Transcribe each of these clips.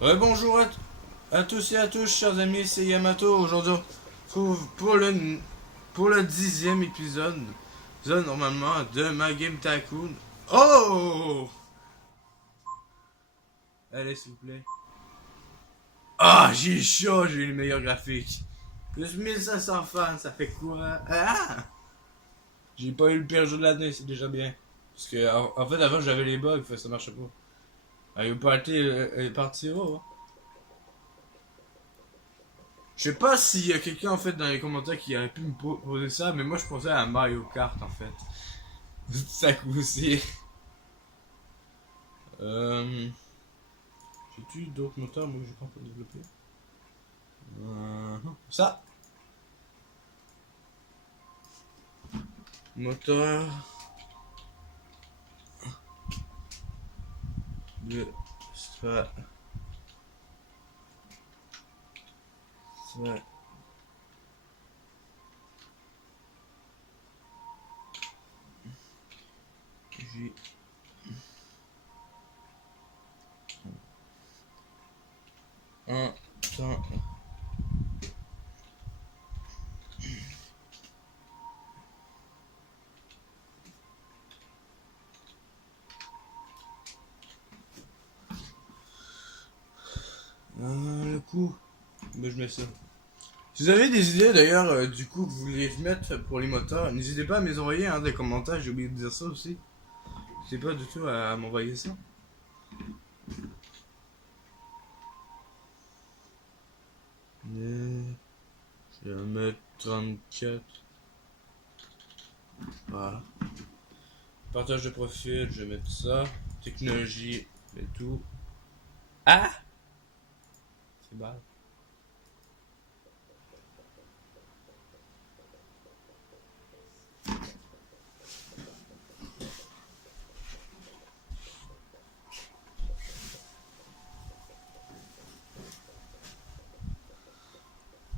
Bonjour à tous et à tous, chers amis, c'est Yamato. Aujourd'hui, on se retrouve pour le 10e épisode normalement de My Game Tycoon. Oh! Allez, s'il vous plaît. Ah, j'ai chaud, j'ai eu le meilleur graphique. Plus 1500 fans, ça fait quoi? Ah! J'ai pas eu le pire jeu de l'année, c'est déjà bien. Parce que, en fait, avant, j'avais les bugs, ça marchait pas. Allez, vous partez, partir, hein. Je sais pas s'il y a quelqu'un en fait dans les commentaires qui aurait pu me poser ça, mais moi je pensais à Mario Kart en fait. Ça aussi. Euh, J'ai-tu d'autres moteurs moi que j'ai pas encore développé? Ça! Moteur de stratégie. Un temps. Le coup. Ben, je mets ça. Si vous avez des idées d'ailleurs, du coup, que vous voulez mettre pour les moteurs, n'hésitez pas à me les envoyer hein, des commentaires, j'ai oublié de dire ça aussi. N'hésitez pas du tout à m'envoyer ça. Je vais mettre 34. Voilà. Partage de profil, je vais mettre ça. Technologie, je mets tout. Ah! C'est bad.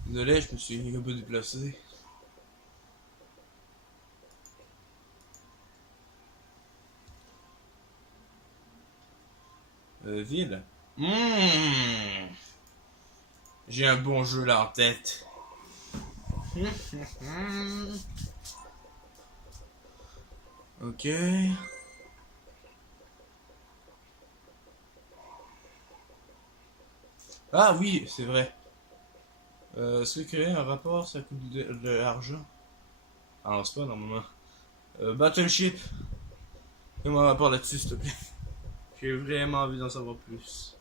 Désolé, je me suis un peu déplacé. Ville. J'ai un bon jeu là en tête. Ok. Ah oui, c'est vrai. Se créer un rapport, ça coûte de l'argent. Ah non, c'est pas normalement. Battleship. Fais-moi un rapport là-dessus, s'il te plaît. J'ai vraiment envie d'en savoir plus.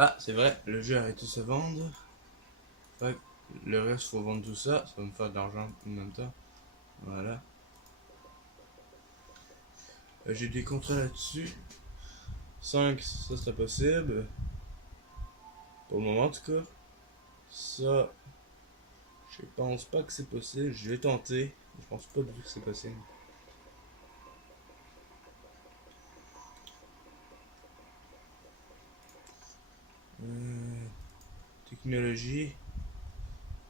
Ah, c'est vrai, le jeu a arrêté de se vendre. Fait que le reste, faut vendre tout ça. Ça va me faire de l'argent en même temps. Voilà. J'ai des contrats là-dessus. 5, ça serait possible. Pour le moment, en tout cas. Ça, je pense pas que c'est possible. Je vais tenter. Je pense pas du tout que c'est possible. Technologie.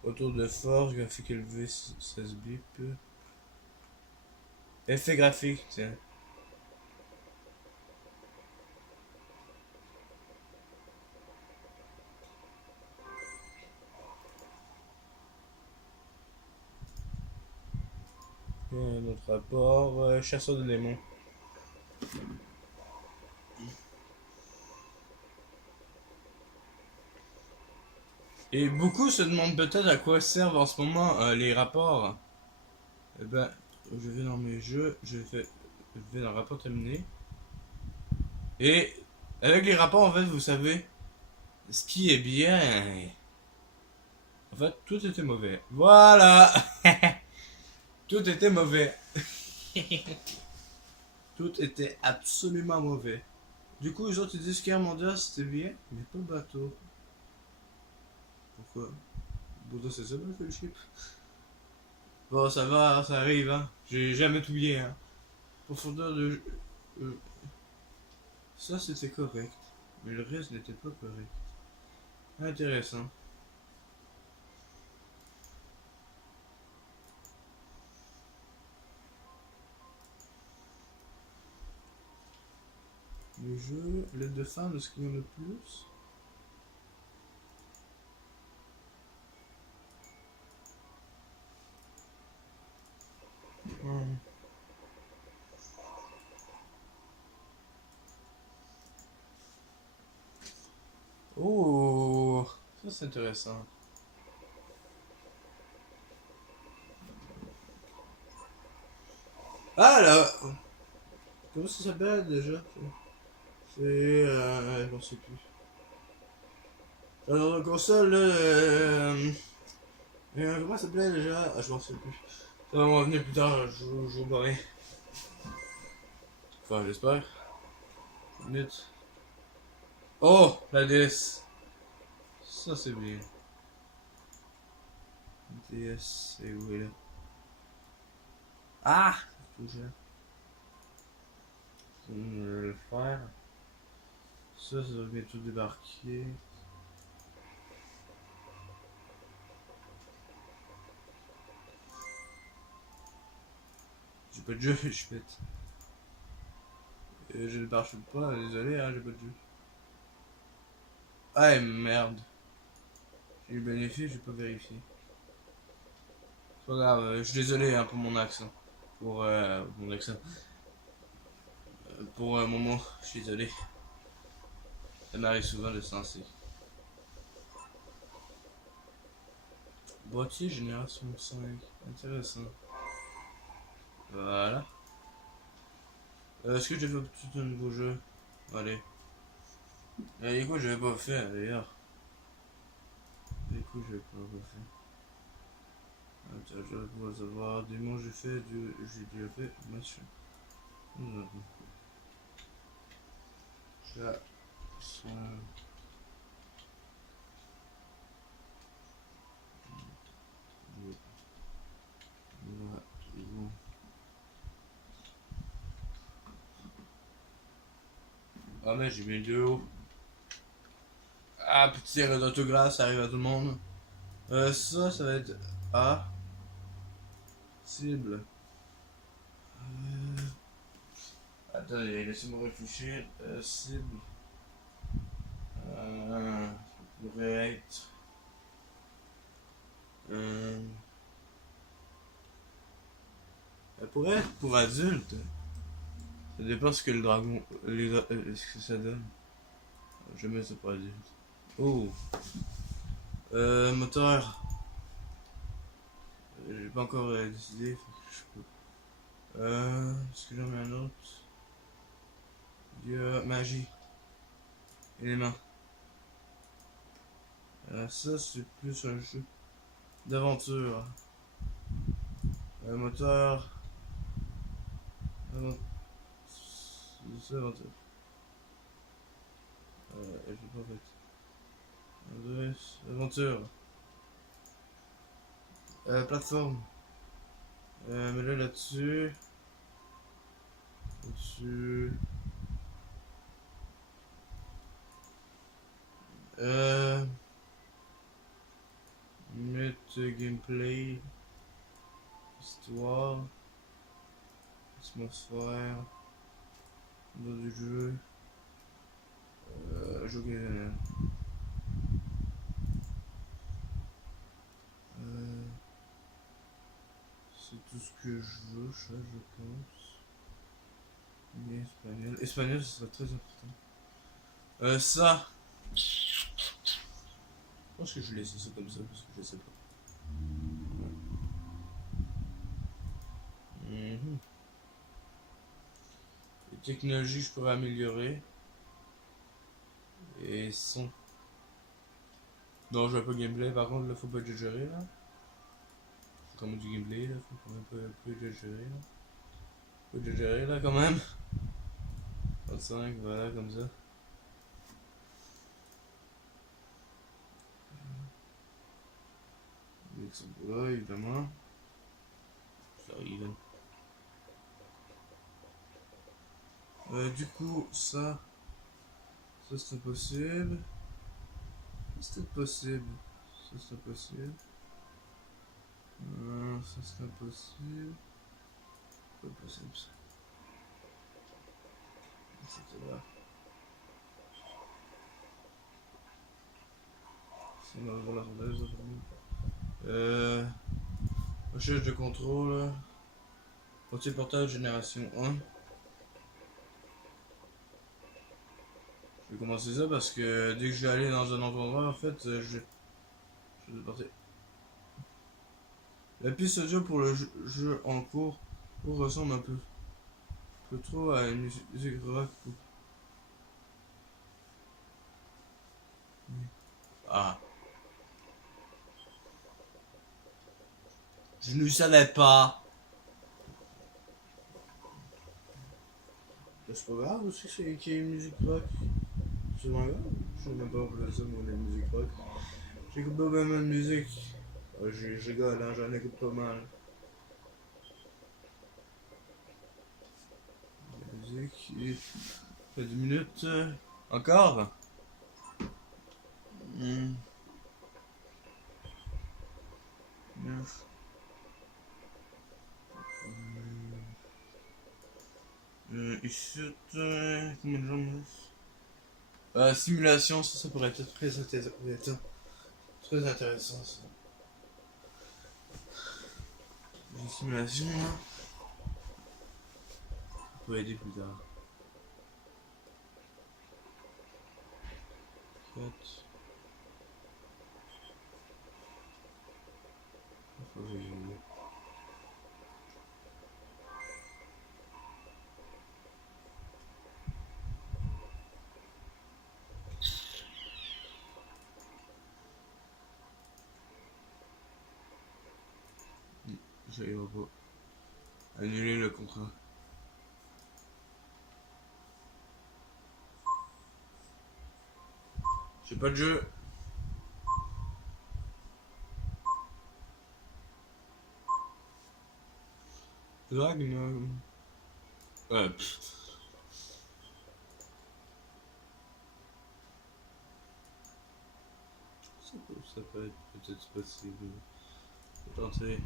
Autour de force, graphique élevé, 16 bip. Effet graphique, tiens. Un autre rapport. Chasseur de démons. Et beaucoup se demandent peut-être à quoi servent en ce moment les rapports. Eh ben, je vais dans mes jeux, je vais dans rapport terminé. Et avec les rapports, en fait, vous savez, ce qui est bien. En fait, tout était mauvais. Voilà. Tout était mauvais. Tout était absolument mauvais. Du coup, les autres ils disent qu'Air Mondial c'était bien, mais pas bateau. Pourquoi? Bouddha c'est ça, le chip. Bon, ça va, ça arrive, hein. J'ai jamais tout bien, hein. Profondeur de. euh, Ça c'était correct. Mais le reste n'était pas correct. Intéressant. Le jeu, l'aide de fin de ce qu'il y en a le plus. Hmm. Oh, ça c'est intéressant. Ah là, comment ça s'appelle déjà? C'est, je m'en sais plus. Dans la console, là, comment ça s'appelait déjà? Ah, je m'en sais plus. Ça va m'en venir plus tard, je vous barrer. Enfin, j'espère. Une minute. Oh, la DS. Ça c'est bien. DS, c'est où elle est là? Ah! Je vais le faire. Ça va bientôt débarquer. J'ai pas de jeu, je suis bête. Je le parachute pas, désolé, hein, j'ai pas de jeu. Ah, merde. J'ai eu le bénéfice, j'ai pas vérifié. C'est pas grave, je suis désolé hein, pour mon accent. Pour mon accent. Pour mon mot, je suis désolé. Ça m'arrive souvent de sensé. Boîtier génération 5. Intéressant. Voilà. Est-ce que j'ai fait tout un nouveau jeu? Allez. Et écoute, je vais pas faire d'ailleurs. Écoute, je vais pas refaire. Attends, je vais pouvoir savoir. Du moment j'ai fait, j'ai déjà fait machin. Ça, ça. Ah mais j'ai mis deux hauts. Ah, petit erreur d'autographe, ça arrive à tout le monde. Ça va être A. Cible. Attendez, laissez-moi réfléchir. Cible. Pourrait être. Euh, Elle pourrait être pour adulte. Ça dépend ce que le dragon. Ce que ça donne. Je mets ça pour adulte. Oh. Moteur. J'ai pas encore décidé. Je peux. Est-ce que j'en mets un autre? Magie. Élément. Ça, c'est plus un jeu d'aventure. Moteur. C'est aventure. J'ai pas fait. Aventure. Plateforme. Mais là, là-dessus. Là-dessus. Euh. Mettre gameplay. Histoire. Atmosphère. Dans du jeu. Jouer. C'est tout ce que je veux, ça, je pense. Mais espagnol. Espagnol, ce serait très important. Ça. Je pense que je vais laisser ça comme ça, parce que je sais pas. Mhm. Les technologies, je pourrais améliorer. Et son. Non, je veux pas gameplay, par contre, là, faut pas exagérer, là. C'est comme du gameplay, là, faut quand même pas exagérer, là. Faut exagérer, là, quand même. 35, voilà, comme ça. Avec ce bois, évidemment. Ça arrive. Du coup, ça c'est impossible. C'est impossible. Ça c'est impossible. Ça c'est impossible. Pas possible ça. C'était là. On va voir la synthèse. Recherche de contrôle. Routier portage génération 1. Je vais commencer ça parce que dès que je vais aller dans un autre endroit, en fait, je vais partir. La piste audio pour le jeu en cours ressemble un peu trop à une musique rock. Ah. Je ne savais pas. C'est pas grave aussi qu'il y ait une musique rock. C'est pas grave. Je sais même pas pourquoi ça, moi, la musique rock. J'écoute pas vraiment de musique. Je rigole, hein, j'en écoute pas mal. La musique, il fait 10 minutes. Encore? Hmm. Neuf. Ici, combien de gens? Simulation, ça pourrait être très intéressant. Très intéressant, ça. Une simulation, là. Ça peut aider plus tard. 4. Faut que j'aille. J'arriverai pas. Annuler le contrat. J'ai pas de jeu. Dragnum. Pff. Ça peut être peut-être possible. Faut tenter.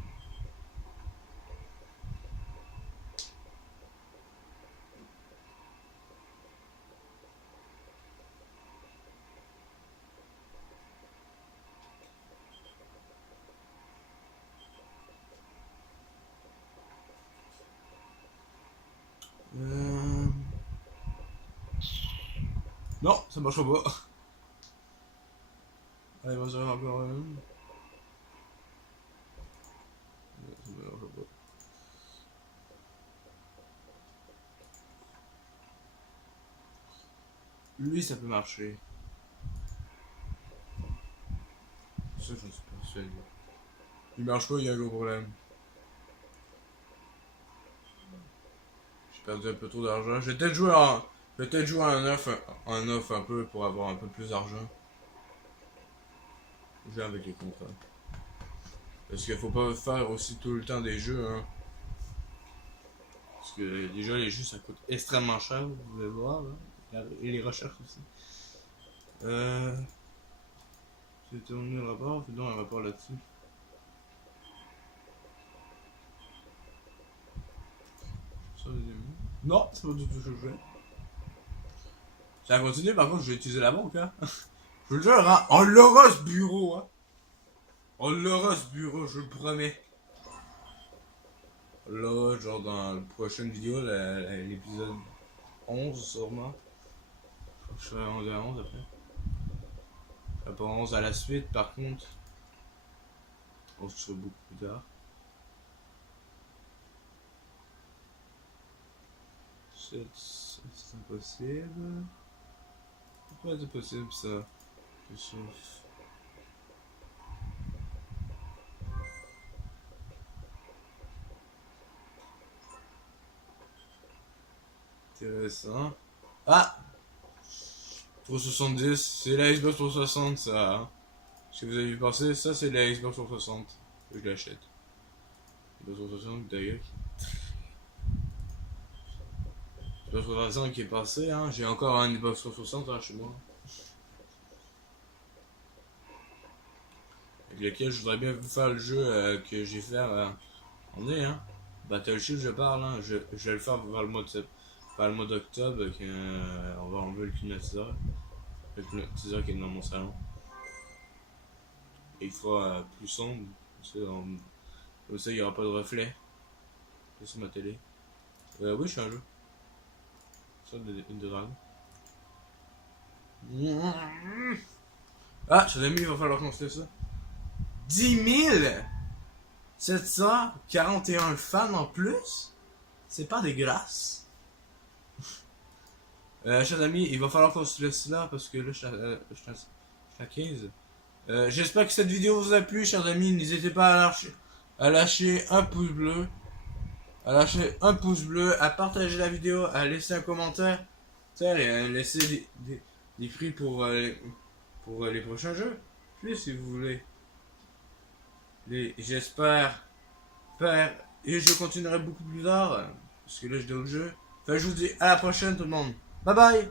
Non, ça marchera pas. Allez, on va faire encore un. Ça marchera pas. Lui, ça peut marcher. Ça, j'en suis persuadé. Il marche pas, il y a un gros problème. J'ai perdu un peu trop d'argent. J'ai peut-être joué en. Peut-être jouer en off un peu pour avoir un peu plus d'argent. Jouer avec les contrats. Parce qu'il faut pas faire aussi tout le temps des jeux, hein. Parce que déjà les jeux ça coûte extrêmement cher, vous pouvez voir là. Et les recherches aussi. J'ai tourné le rapport, fais donc un rapport là-dessus. Non, c'est pas du tout ce que je fais. Ça va continuer, par contre je vais utiliser la banque, hein. Je vous le jure, hein. On l'aura ce bureau, hein. On l'aura ce bureau, je le promets. Là, genre dans la prochaine vidéo, l'épisode 11 sûrement. Je ferai 11 à 11 après. Je ferai pas 11 à la suite par contre. On se sera beaucoup plus tard. C'est impossible. Pourquoi c'est possible ça? Je suis... Intéressant. Ah! 370, c'est la Xbox 360 ça. Hein. Si vous avez vu passer, ça c'est la Xbox 360. Je l'achète. Xbox 360 d'ailleurs. Xbox 360 qui est passé, hein. J'ai encore un Xbox 360 hein, chez moi. Avec lequel je voudrais bien vous faire le jeu que j'ai fait on est hein. Battleship je parle, hein. Je vais le faire vers le mois d'octobre, on va enlever le climatiseur. Le climatiseur qui est dans mon salon. il fera plus sombre. Comme ça, il n'y aura pas de reflet sur ma télé. Oui, je suis un jeu. Ça, de dragon. Ah, chers amis, il va falloir qu'on se fasse ça. 10 741 fans en plus? C'est pas dégueulasse. Chers amis, il va falloir qu'on se laisse là parce que là, je suis à 15. J'espère que cette vidéo vous a plu, chers amis. N'hésitez pas à lâcher un pouce bleu. À partager la vidéo, à laisser un commentaire. Et à laisser des prix pour les prochains jeux. Plus si vous voulez. J'espère faire. Et je continuerai beaucoup plus tard. Parce que là, je dois au jeu. Enfin, je vous dis à la prochaine, tout le monde. Bye bye!